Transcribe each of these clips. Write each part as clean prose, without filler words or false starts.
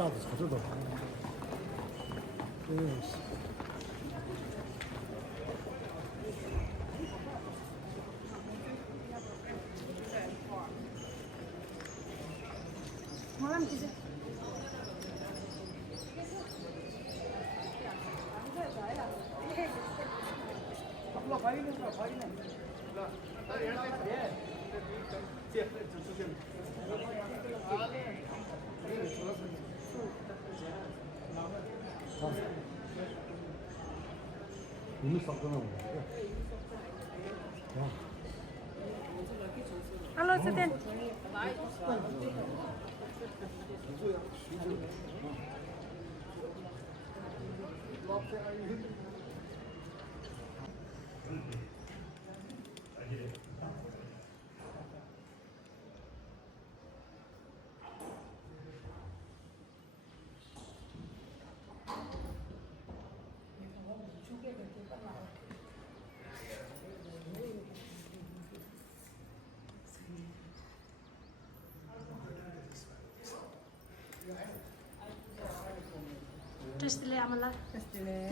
시야도 자주도. Malam bize. 이미 싹 떠나고. Halo, Seten. Test le amala. Test le.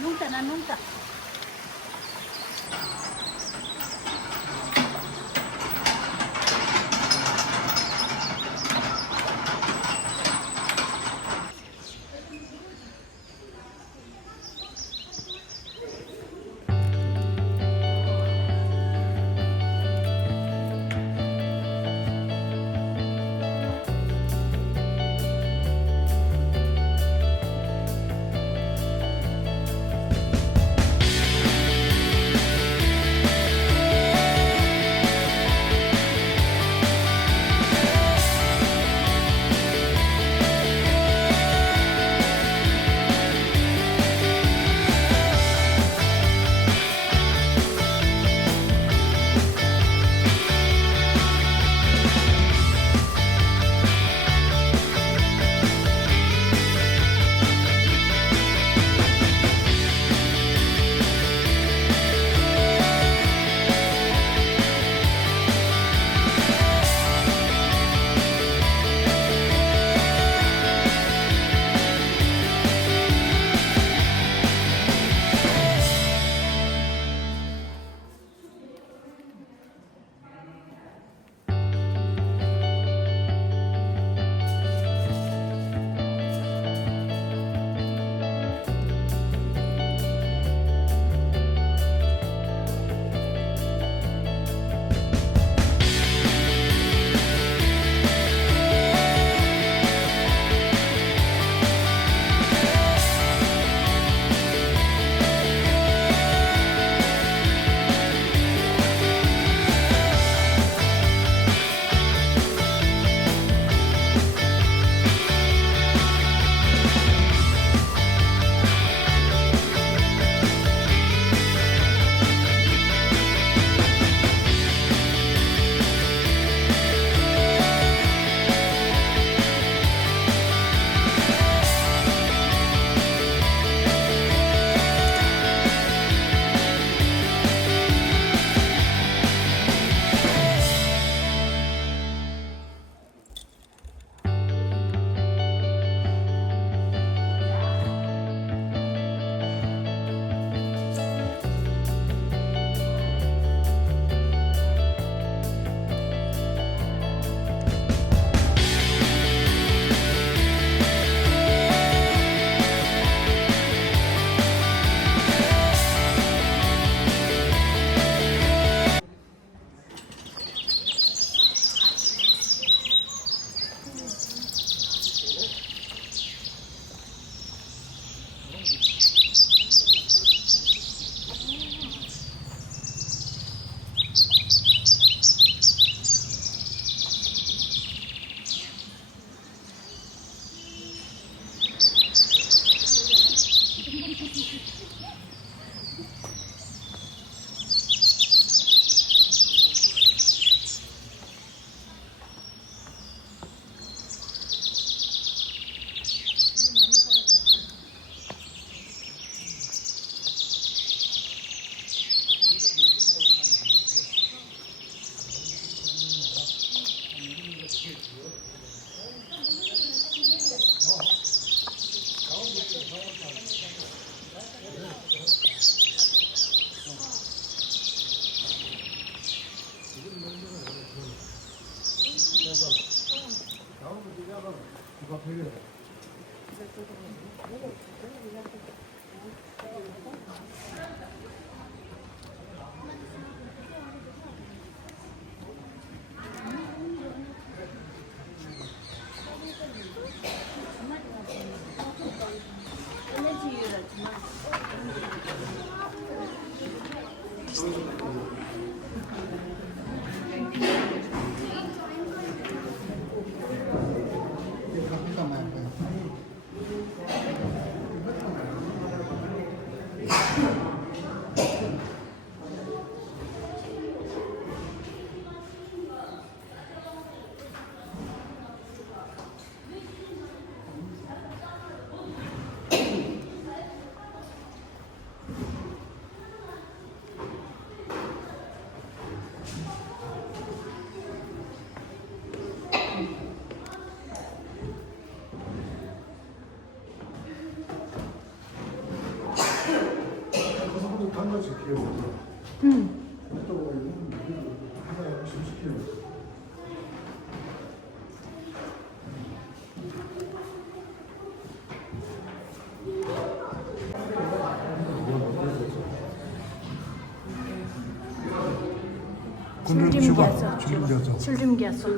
Nunca, nunca. 누가 배려? 한 가지 기억이 또 하나에 10kg. 출림기였어.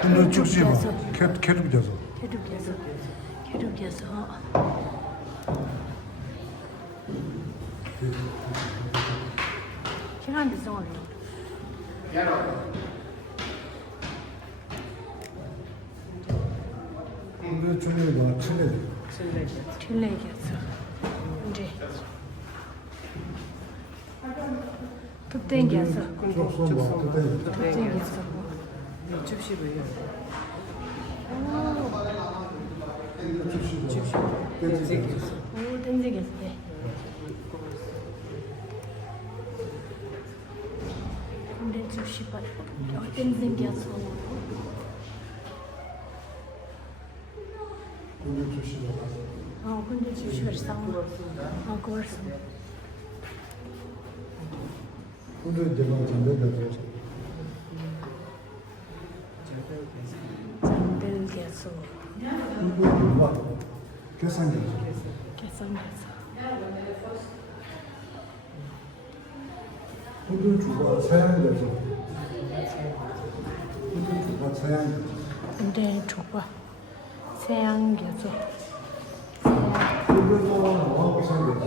근데 죽지 마. 캐릭이어서. 캐릭이었어. 시간도 성을. 근데 중요한 건 틸레기였어. 이제 뚝땡기였어. 뚝땡기였어. 집시로요. 오, 땡땡이었어. 네. 근데 집시가 땡땡이었어. 근데 집시가 싸워. 그랬어. 근데 내가 잠들겠어. 잠들겠어. 이거 얼마? 계산이죠. 개성이었어. 근데 주가 서양이죠. 근데 주가 서양이죠. 근데 조과 서양이었어. 근데 또 뭐하고 생겼죠?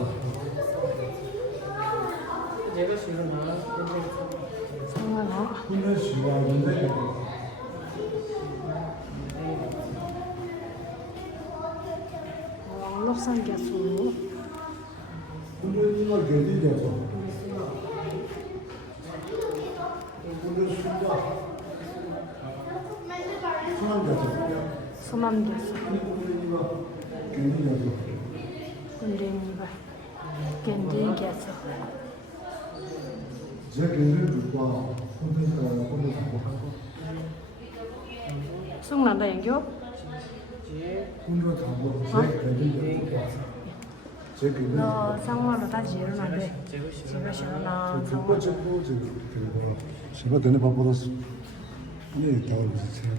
내가 지금 나가 성화나 근데 시와인데 록산기였어. 근데 이거 결리돼서 근데 수가 수남돼서 소남기였어. 근데 이거 결리돼서 근데 이거 겐딩기였어. 제 결리를 줄까 혼자 하고 쑥난다 연교? 혼자 하고 제 결리를 제 결리를 너 상화로 다시 일어나는데 제가 싫어나 두 상화. 번째 포즈 그리고 제가 되는 밥보다 예, 다 올리세요.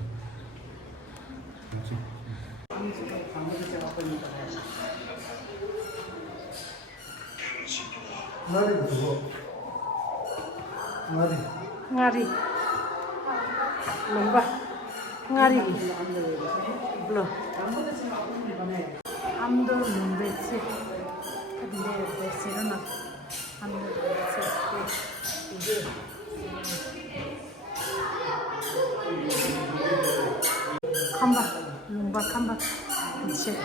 나리 그거 나리 항아리 롱바 항아리 불러 암도 롱베치 근데 베치 일어나 암도 롱베치 이게 칸바 롱바 칸바 그치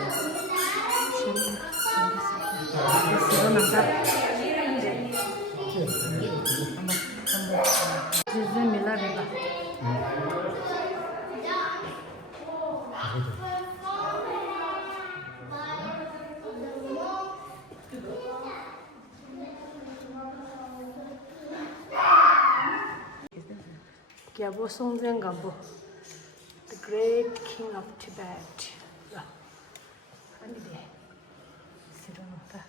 일어나자 지지 밀라리다 Gyabo Songzen Gabo, the great king of Tibet. Holiday. Sironota.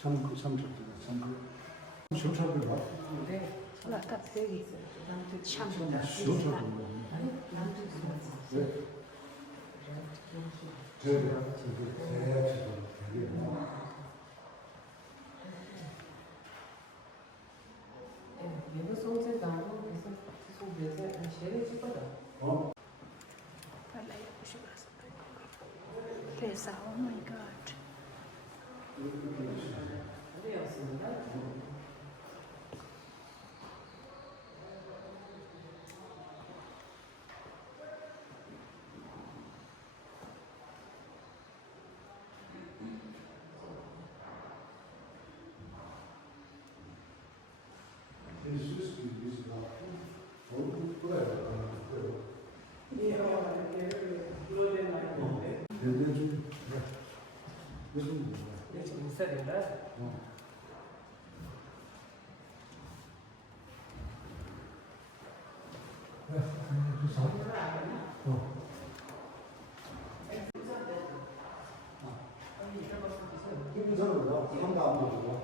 참그 참그 시험차들 봐. 네. là tập cái gì chăm 시험차들 봐. 왜? 제가 지금 대학에서 되게 얘는 소재 나고 그래서 소재 쉐를 찍거든. 어? phải lấy của sự thể sáu. Oh my god. 그래였습니다. 예수스 그리스도가 그래요. 대대 중 무슨 뭐야? 네, 지금 있어야 된다. 김민선은 한가 안 보고